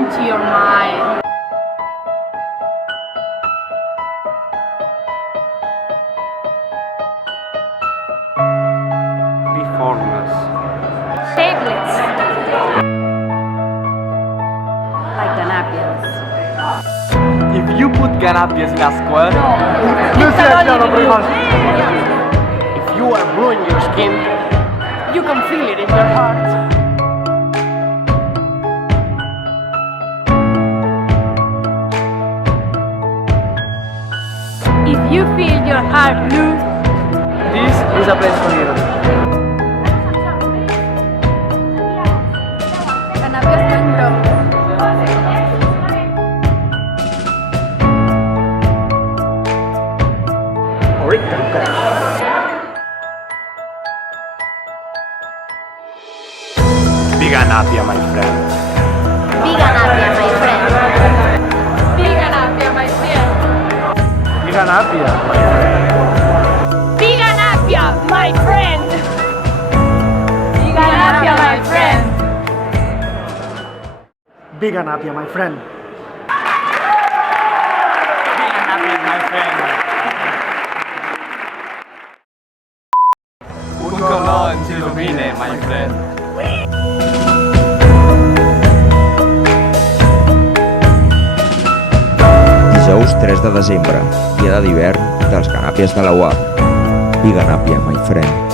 into your mind. Be formless. Shapeless. Like Ganapians. If you put Ganapias in a square, if you are blue in your skin, You can feel it in your heart. If you feel your heart blue, this is a place for you. Ganapias can grow. Or it can crash. Big Ganapia, my friend. Be Ganapia, my friend. Be Ganapia, my friend. Big Ganapia, my friend. Be Ganapia, my friend. Be Ganapia, my friend. Big Ganapia, my friend. Big Ganapia, my friend. Un colon si illumine, my friend. Dijous 3 de desembre, dia d'hivern dels Ganàpies de la UAB. Big Ganapia, my friend.